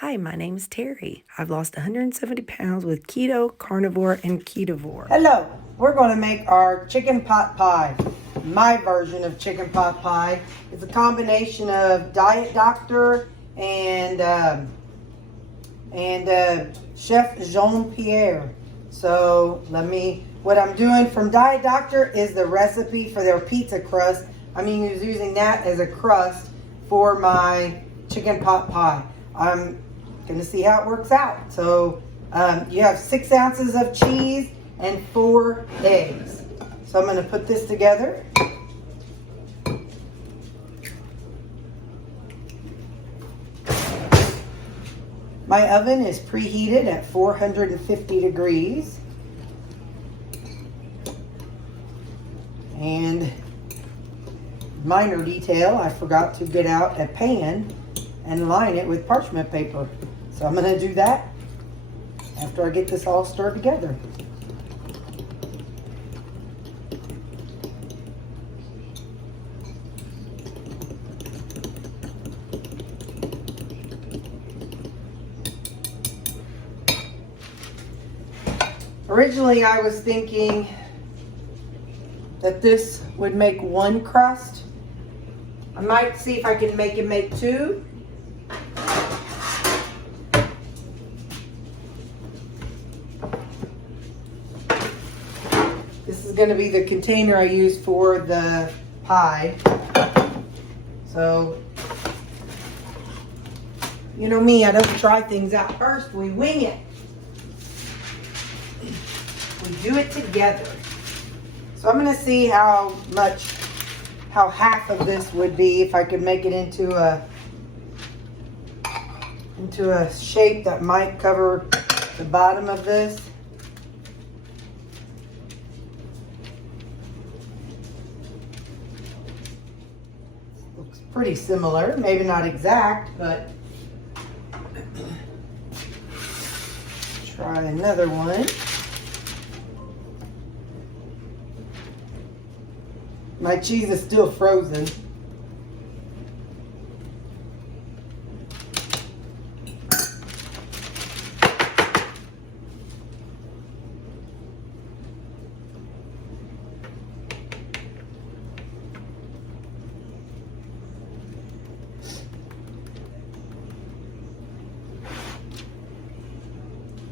Hi, my name is Terry. I've lost 170 pounds with keto, carnivore, and ketovore. Hello, we're going to make our chicken pot pie. My version of chicken pot pie. It's a combination of Diet Doctor and Chef Jean-Pierre. So what I'm doing from Diet Doctor is the recipe for their pizza crust. I'm using that as a crust for my chicken pot pie. I'm going to see how it works out. So you have 6 ounces of cheese and 4 eggs. So I'm going to put this together. My oven is preheated at 450 degrees. And minor detail, I forgot to get out a pan and line it with parchment paper. So I'm going to do that after I get this all stirred together. Originally, I was thinking that this would make 1 crust. I might see if I can make it make 2. This is going to be the container I use for the pie. So, you know me, I don't try things out first. We wing it. We do it together. So I'm going to see how half of this would be if I could make it into a shape that might cover the bottom of this. Looks pretty similar, maybe not exact, but try another one. My cheese is still frozen.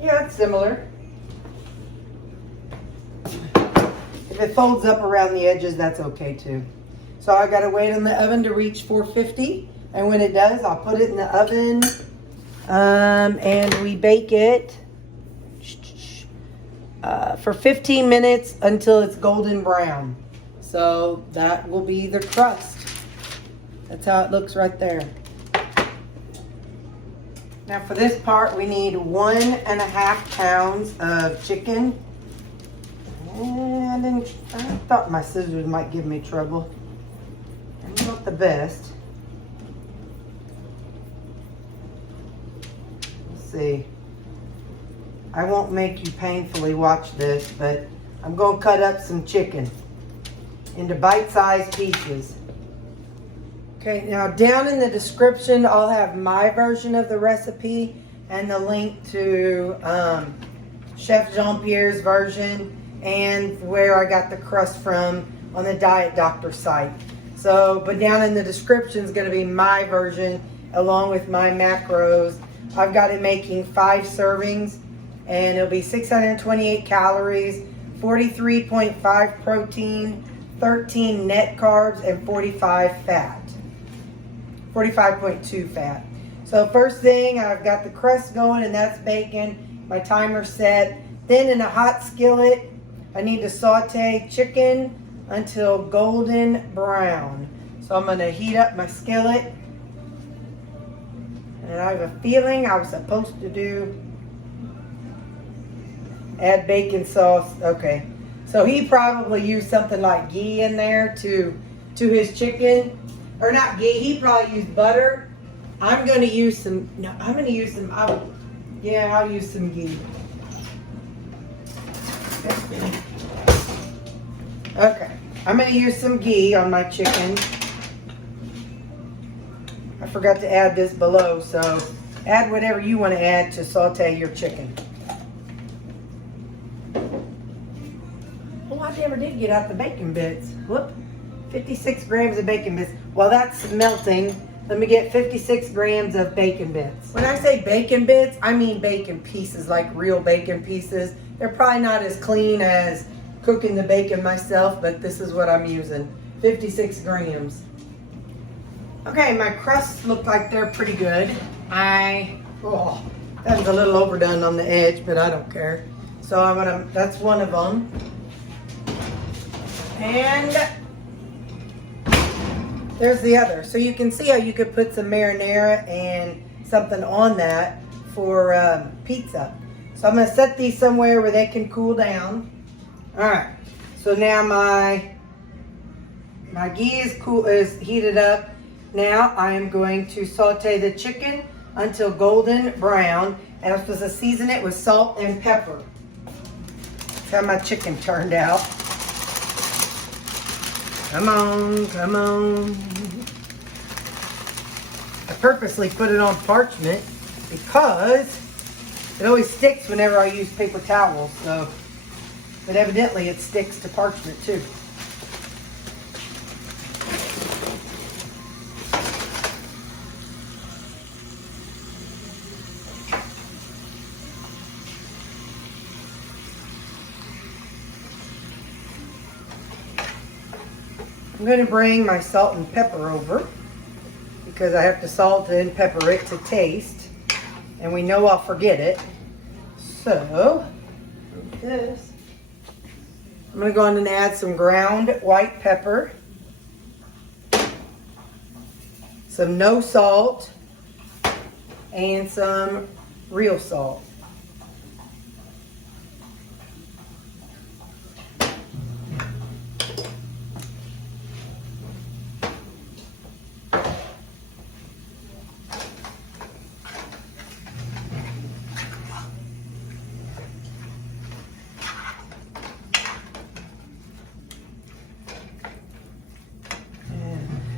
Yeah, it's similar. If it folds up around the edges, that's okay too. So I gotta wait on the oven to reach 450, and when it does, I'll put it in the oven, and we bake it for 15 minutes until it's golden brown. So that will be the crust. That's how it looks right there. Now for this part, we need 1.5 pounds of chicken. And I thought my scissors might give me trouble. They're not the best. Let's see. I won't make you painfully watch this, but I'm going to cut up some chicken into bite-sized pieces. Okay, now down in the description, I'll have my version of the recipe and the link to Chef Jean-Pierre's version, and where I got the crust from on the Diet Doctor site. So, but down in the description is going to be my version along with my macros. I've got it making 5 servings, and it'll be 628 calories, 43.5 protein, 13 net carbs, and 45 fat. 45.2 fat. So first thing, I've got the crust going, and that's baking. My timer's set. Then in a hot skillet, I need to saute chicken until golden brown. So I'm going to heat up my skillet. And I have a feeling I was supposed to add bacon sauce. Okay. So he probably used something like ghee in there to his chicken. Or not ghee, he probably used butter. I'm going to use some, I'll use some ghee. Okay, I'm going to use some ghee on my chicken. I forgot to add this below, so Add whatever you want to add to saute your chicken. Oh, I never did get out the bacon bits. Whoop. 56 grams of bacon bits. While that's melting, let me get 56 grams of bacon bits. When I say bacon bits, I mean bacon pieces, like real bacon pieces. They're probably not as clean as cooking the bacon myself, but this is what I'm using. 56 grams. Okay, my crusts look like they're pretty good. That was a little overdone on the edge, but I don't care. So that's one of them. And there's the other. So you can see how you could put some marinara and something on that for pizza. So I'm gonna set these somewhere where they can cool down. All right, so now my ghee is heated up. Now I am going to saute the chicken until golden brown, and I'm supposed to season it with salt and pepper. That's how my chicken turned out. Come on, come on. I purposely put it on parchment because it always sticks whenever I use paper towels. So, but evidently it sticks to parchment too. I'm going to bring my salt and pepper over because I have to salt and pepper it to taste, and we know I'll forget it. So, like this. I'm going to go in and add some ground white pepper, some no salt, and some real salt.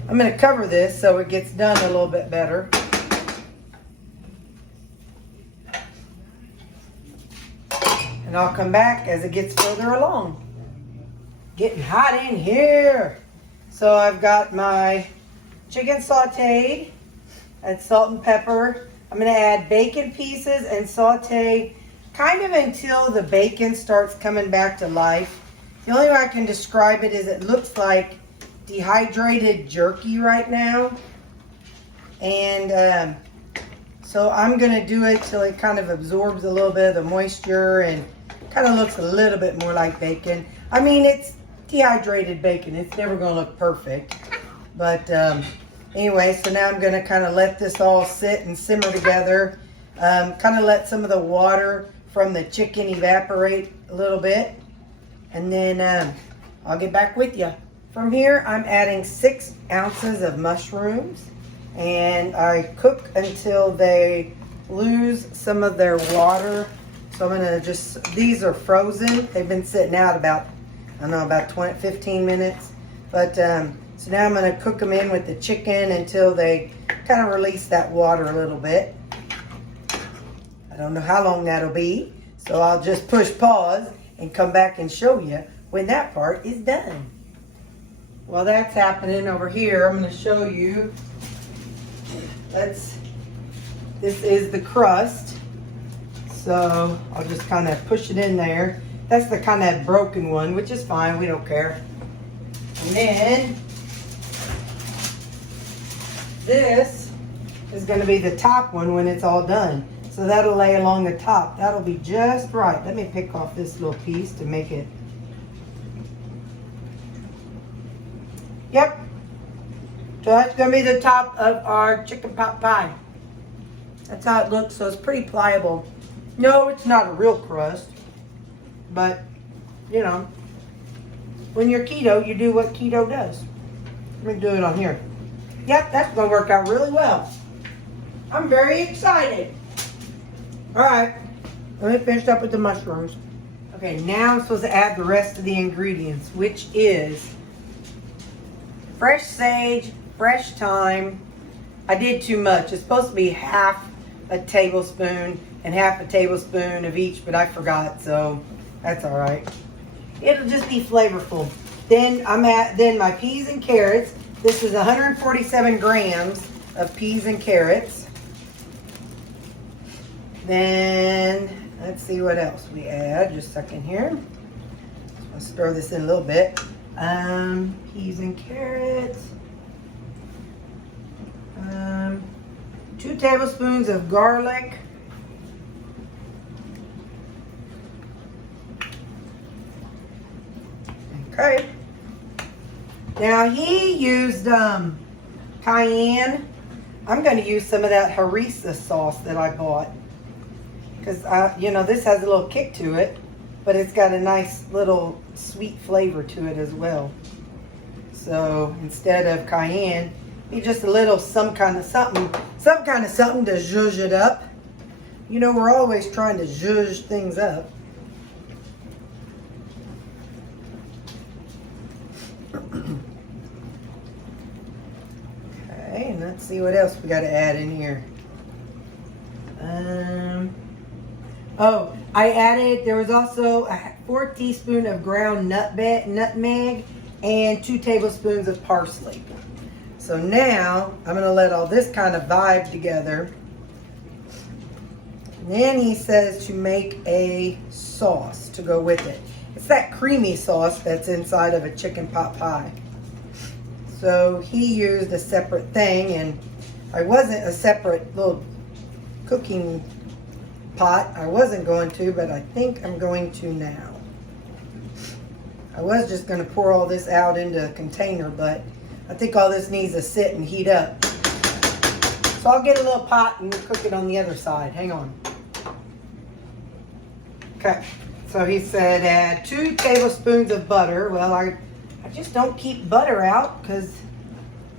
I'm going to cover this so it gets done a little bit better. And I'll come back as it gets further along. Getting hot in here. So I've got my chicken sauteed and salt and pepper. I'm going to add bacon pieces and saute kind of until the bacon starts coming back to life. The only way I can describe it is it looks like dehydrated jerky right now, and so I'm gonna do it till it kind of absorbs a little bit of the moisture and kind of looks a little bit more like bacon. I mean, it's dehydrated bacon, it's never gonna look perfect, but anyway, so now I'm gonna kind of let this all sit and simmer together, kind of let some of the water from the chicken evaporate a little bit, and then I'll get back with you. From here, I'm adding 6 ounces of mushrooms, and I cook until they lose some of their water. So I'm gonna these are frozen. They've been sitting out about 15 minutes. But so now I'm gonna cook them in with the chicken until they kind of release that water a little bit. I don't know how long that'll be, so I'll just push pause and come back and show you when that part is done. While that's happening over here, I'm going to show you. This is the crust. So I'll just kind of push it in there. That's the kind of broken one, which is fine. We don't care. And then this is going to be the top one when it's all done. So that'll lay along the top. That'll be just right. Let me pick off this little piece to make it. Yep. So that's going to be the top of our chicken pot pie. That's how it looks. So it's pretty pliable. No, it's not a real crust. But, you know, when you're keto, you do what keto does. Let me do it on here. Yep, that's going to work out really well. I'm very excited. All right. Let me finish up with the mushrooms. Okay, now I'm supposed to add the rest of the ingredients, which is fresh sage, fresh thyme. I did too much. It's supposed to be half a tablespoon and half a tablespoon of each, but I forgot, so that's all right. It'll just be flavorful. Then then my peas and carrots. This is 147 grams of peas and carrots. Then let's see what else we add. Just a second here. Let's throw this in a little bit. Peas and carrots. 2 tablespoons of garlic. Okay. Now he used cayenne. I'm going to use some of that harissa sauce that I bought. Because, you know, this has a little kick to it. But it's got a nice little sweet flavor to it as well. So instead of cayenne, be just a little some kind of something to zhuzh it up. You know, we're always trying to zhuzh things up. Okay, and let's see what else we got to add in here. Oh, I added, there was also a 4 teaspoons of ground nutmeg and 2 tablespoons of parsley. So now I'm going to let all this kind of vibe together. And then he says to make a sauce to go with it. It's that creamy sauce that's inside of a chicken pot pie. So he used a separate thing, and I wasn't a separate little cooking pot. I wasn't going to, but I think I'm going to now. I was just going to pour all this out into a container, but I think all this needs to sit and heat up. So I'll get a little pot and cook it on the other side. Hang on. Okay, so he said add 2 tablespoons of butter. Well, I just don't keep butter out because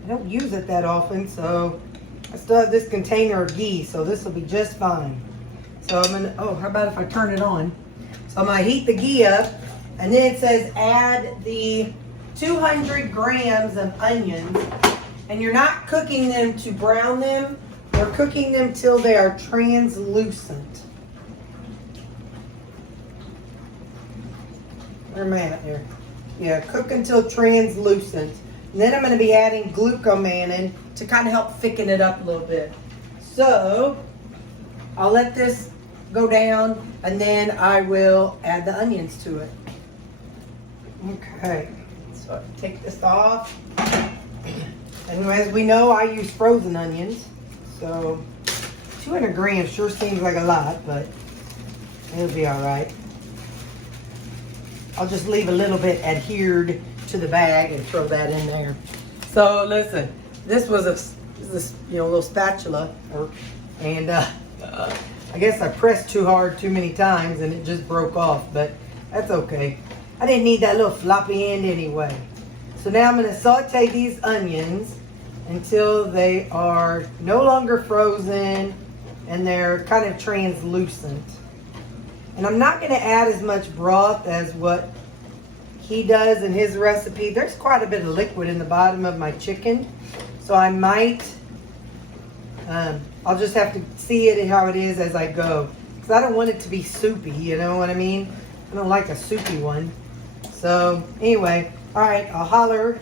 I don't use it that often. So I still have this container of ghee, so this will be just fine. So I'm gonna, oh, how about if I turn it on? So I'm gonna heat the ghee up, and then it says add the 200 grams of onions, and you're not cooking them to brown them. You're cooking them till they are translucent. Where am I at here? Yeah, cook until translucent. And then I'm going to be adding glucomannan to kind of help thicken it up a little bit. So I'll let this go down, and then I will add the onions to it. Okay, so I take this off. And as we know, I use frozen onions. So 200 grams sure seems like a lot, but it'll be all right. I'll just leave a little bit adhered to the bag and throw that in there. So listen, this was this little spatula, and I guess I pressed too hard too many times and it just broke off, but that's okay. I didn't need that little floppy end anyway. So now I'm going to saute these onions until they are no longer frozen and they're kind of translucent. And I'm not going to add as much broth as what he does in his recipe. There's quite a bit of liquid in the bottom of my chicken. So I might, I'll just have to see it and how it is as I go. Because I don't want it to be soupy, you know what I mean? I don't like a soupy one. So anyway, all right, I'll holler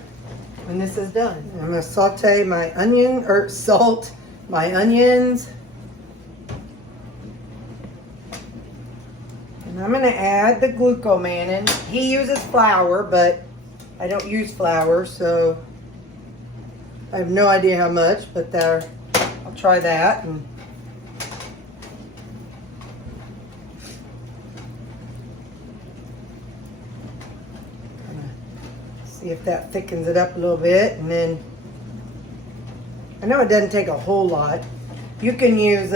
when this is done. I'm going to saute my onion, or salt my onions. And I'm going to add the glucomannan. He uses flour, but I don't use flour, so I have no idea how much, but there, I'll try that. And see if that thickens it up a little bit. And then, I know it doesn't take a whole lot. You can use,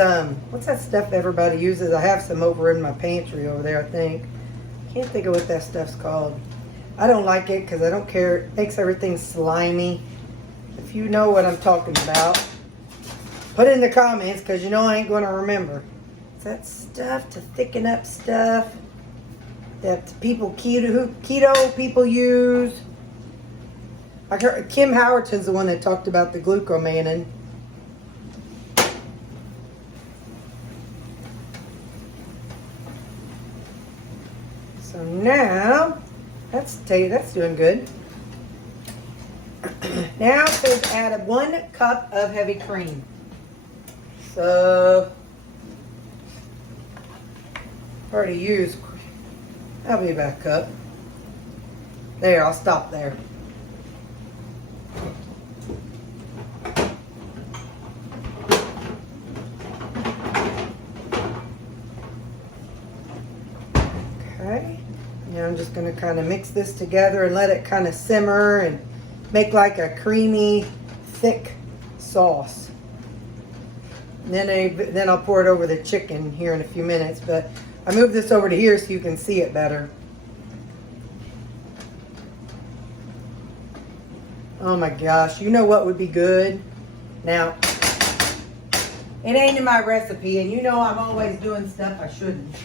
what's that stuff everybody uses? I have some over in my pantry over there, I think. Can't think of what that stuff's called. I don't like it because I don't care. It makes everything slimy. If you know what I'm talking about, put it in the comments because you know I ain't going to remember. It's that stuff to thicken up stuff that people, keto people use. I heard Kim Howerton's the one that talked about the glucomannan. So now, that's doing good. Now it says add 1 cup of heavy cream. So, already used, that'll be about a cup. There, I'll stop there. Okay, now I'm just going to kind of mix this together and let it kind of simmer and make like a creamy, thick sauce. And then I'll pour it over the chicken here in a few minutes, but I moved this over to here so you can see it better. Oh my gosh, you know what would be good? Now, it ain't in my recipe, and you know I'm always doing stuff I shouldn't.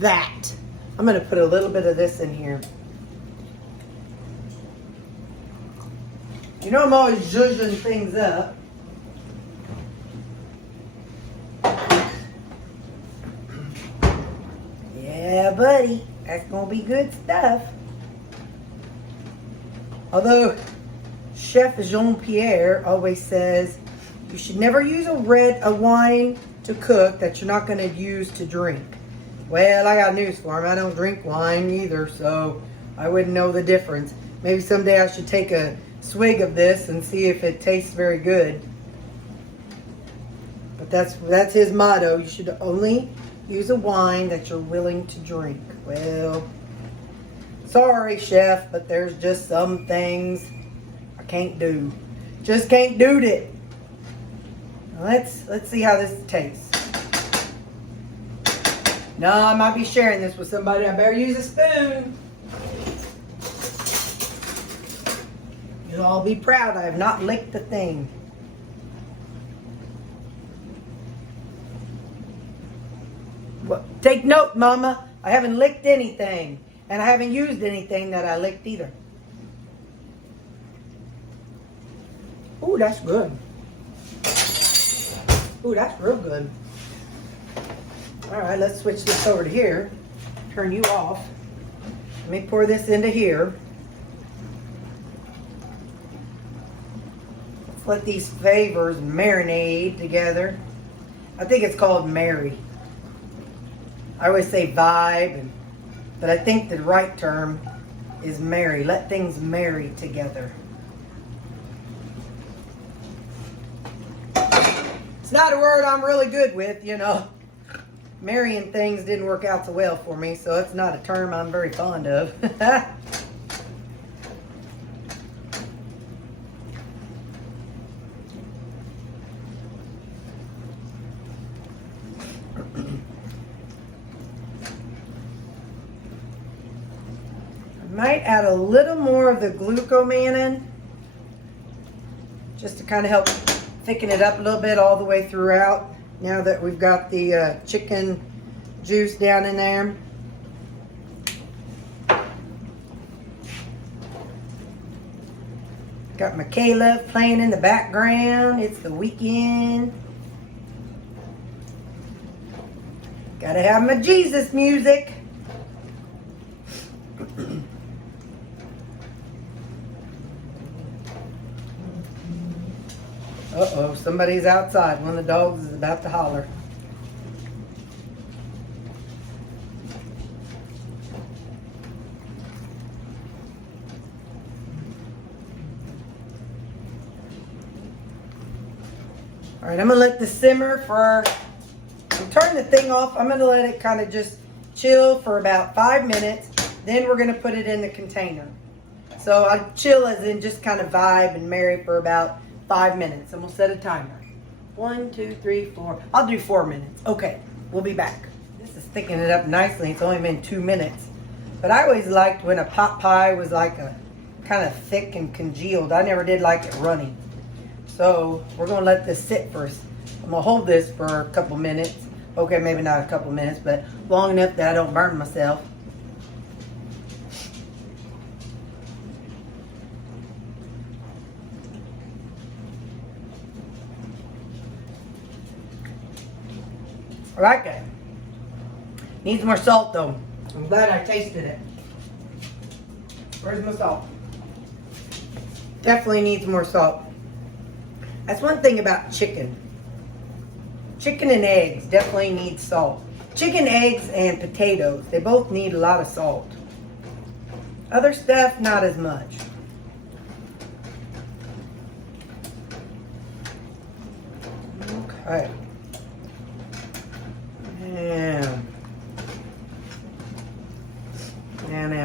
That. I'm going to put a little bit of this in here. You know I'm always zhuzhing things up. Yeah, buddy. That's going to be good stuff. Although, Chef Jean-Pierre always says you should never use a wine to cook that you're not going to use to drink. Well, I got news for him. I don't drink wine either, so I wouldn't know the difference. Maybe someday I should take a swig of this and see if it tastes very good. But that's his motto. You should only use a wine that you're willing to drink. Well, sorry, chef, but there's just some things I can't do. Just can't do it. Let's see how this tastes. No, I might be sharing this with somebody. I better use a spoon. You'll all be proud I have not licked the thing. Well, take note, Mama. I haven't licked anything. And I haven't used anything that I licked either. Ooh, that's good. Ooh, that's real good. All right, let's switch this over to here. Turn you off. Let me pour this into here. Let's let these flavors marinate together. I think it's called marry. I always say vibe, but I think the right term is marry. Let things marry together. It's not a word I'm really good with, you know. Marrying things didn't work out so well for me, so it's not a term I'm very fond of. Might add a little more of the Glucomannan just to kind of help thicken it up a little bit all the way throughout. Now that we've got the chicken juice down in there. Got my K-Love playing in the background. It's the weekend. Gotta have my Jesus music. Uh-oh, somebody's outside. One of the dogs is about to holler. All right, I'm gonna let this simmer for, turn the thing off. I'm gonna let it kind of just chill for about 5 minutes. Then we're gonna put it in the container. So I'll chill as in just kind of vibe and marry for about 5 minutes. I'm gonna set a timer. 1, 2, 3, 4. I'll do 4 minutes. Okay, we'll be back. This is thickening it up nicely. It's only been 2 minutes. But I always liked when a pot pie was like a kind of thick and congealed. I never did like it runny. So we're gonna let this sit first. I'm gonna hold this for a couple minutes. Okay, maybe not a couple minutes, but long enough that I don't burn myself. I like it. Needs more salt though. I'm glad I tasted it. Where's my salt? Definitely needs more salt. That's one thing about chicken. Chicken and eggs definitely need salt. Chicken, eggs, and potatoes, they both need a lot of salt. Other stuff, not as much. Okay.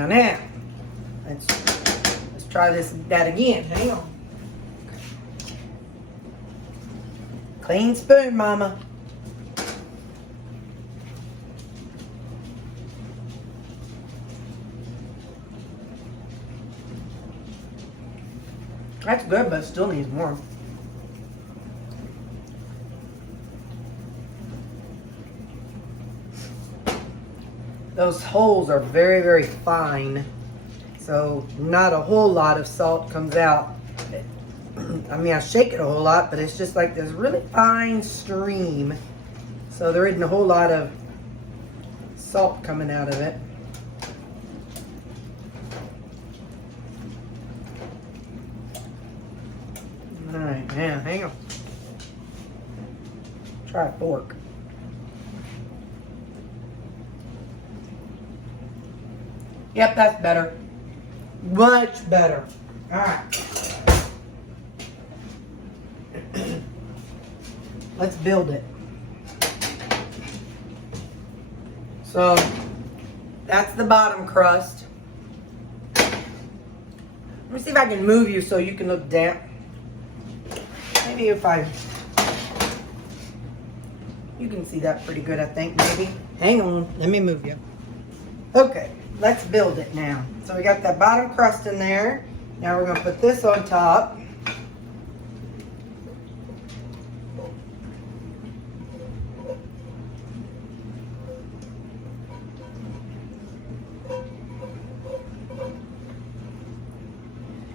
Now. Let's try that again. Hang on. Clean spoon, mama. That's good, but it still needs more. Those holes are very, very fine, so not a whole lot of salt comes out. I mean, I shake it a whole lot, but it's just like this really fine stream, so there isn't a whole lot of salt coming out of it. All right, now hang on. Try a fork. Yep, that's better. Much better. All right. Let's build it. So, that's the bottom crust. Let me see if I can move you so you can look down. Maybe if you can see that pretty good, I think, maybe. Hang on, let me move you. Okay. Let's build it now. So we got that bottom crust in there. Now we're going to put this on top.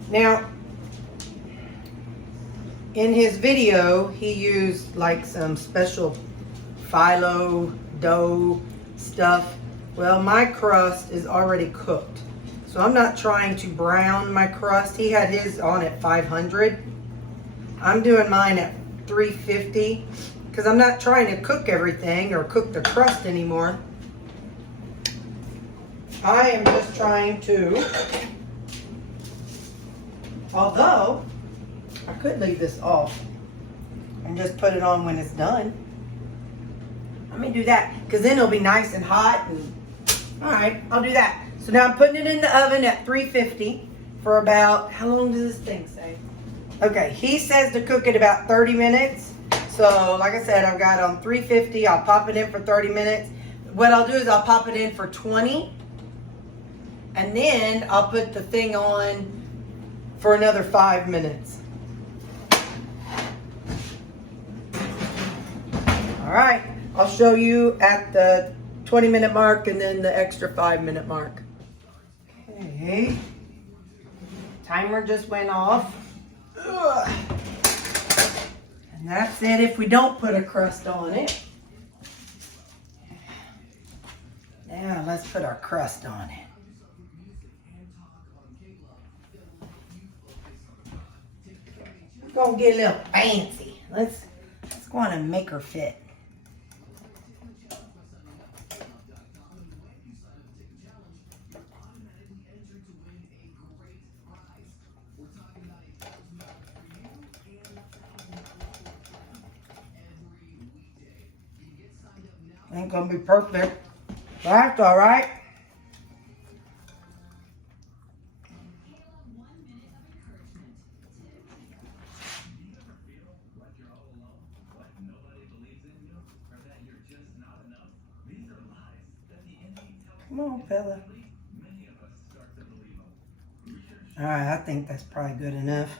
Now, in his video, he used like some special phyllo dough stuff. Well, my crust is already cooked, so I'm not trying to brown my crust. He had his on at 500. I'm doing mine at 350 because I'm not trying to cook everything or cook the crust anymore. I am just trying to, although I could leave this off and just put it on when it's done. Let me do that because then it'll be nice and hot. And all right, I'll do that. So now I'm putting it in the oven at 350 for about, how long does this thing say? Okay, he says to cook it about 30 minutes. So like I said, I've got it on 350. I'll pop it in for 30 minutes. What I'll do is I'll pop it in for 20. And then I'll put the thing on for another 5 minutes. All right, I'll show you at the 20-minute mark and then the extra 5-minute mark. Okay, timer just went off. Ugh. And that's it if we don't put a crust on it. Now let's put our crust on it. We're gonna get a little fancy. Let's go on and make her fit. Ain't gonna be perfect. That's all right. Come on, fella. All right, I think that's probably good enough.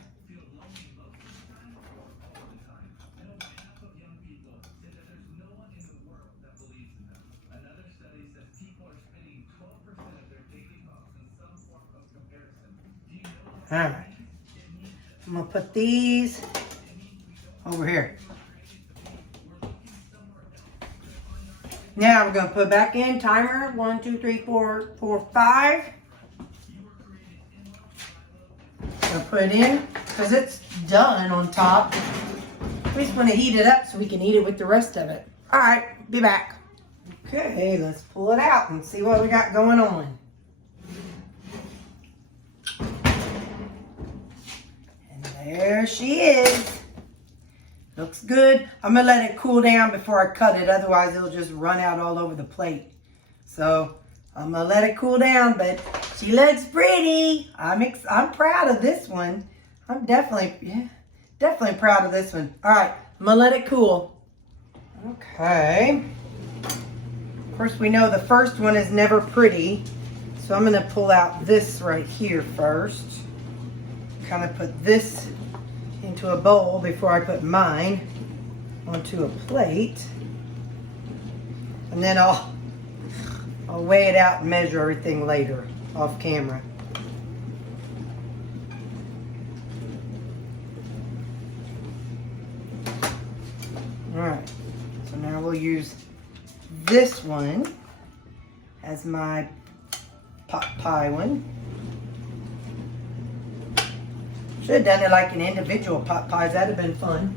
All right, I'm gonna put these over here. Now we're gonna put back in timer. 1, 2, 3, 4, 4, 5. Gonna put it in because it's done on top. We just want to heat it up so we can eat it with the rest of it. All right, be back. Okay, let's pull it out and see what we got going on. And there she is. Looks good. I'm gonna let it cool down before I cut it, otherwise it'll just run out all over the plate. So I'm gonna let it cool down, but she looks pretty. I'm proud of this one. I'm definitely proud of this one. All right, I'm gonna let it cool. Okay. Of course, we know the first one is never pretty, so I'm gonna pull out this right here first. Kind of put this into a bowl before I put mine onto a plate, and then I'll weigh it out and measure everything later off camera. All right, so now we'll use this one as my pot pie one. Should have done it like an individual pot pies. That'd have been fun.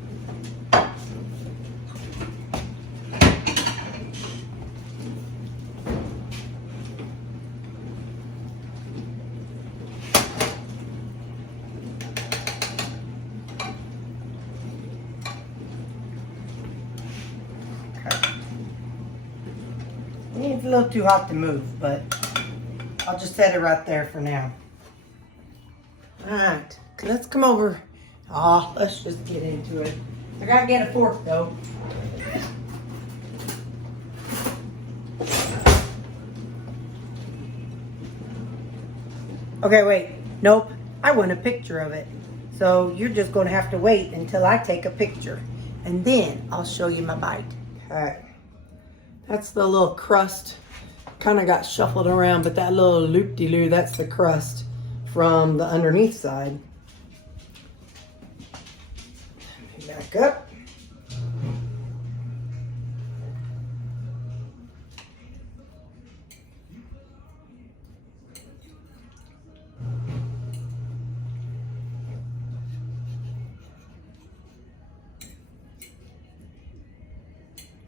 It's a little too hot to move, but I'll just set it right there for now. All right, let's come over. Oh, let's just get into it. I gotta get a fork though. Okay, wait. Nope. I want a picture of it. So you're just gonna have to wait until I take a picture, and then I'll show you my bite. Okay. That's the little crust. Kind of got shuffled around, but that little loop-de-loo, that's the crust from the underneath side. Back up.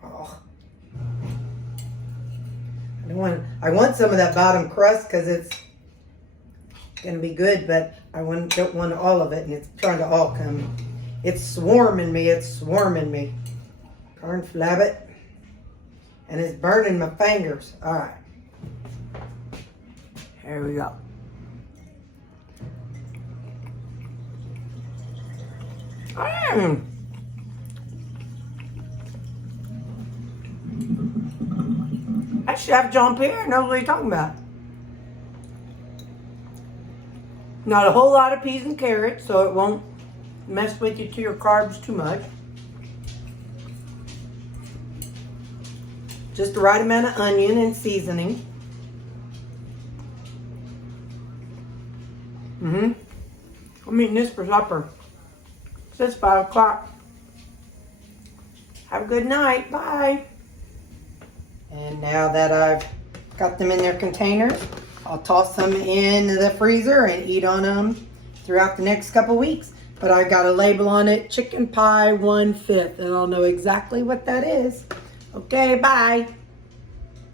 Oh. I want some of that bottom crust because it's going to be good, but I don't want all of it, and it's trying to all come. It's swarming me. It's swarming me. Corn flabbit. And it's burning my fingers. All right. Here we go. That's Chef John Pierre knows what he's talking about. Not a whole lot of peas and carrots, so it won't mess with you to your carbs too much. Just the right amount of onion and seasoning. I'm eating this for supper. It's 5 o'clock. Have a good night. Bye. And now that I've got them in their containers, I'll toss them in the freezer and eat on them throughout the next couple weeks. But I got a label on it, chicken pie 1/5, and I'll know exactly what that is. Okay, bye.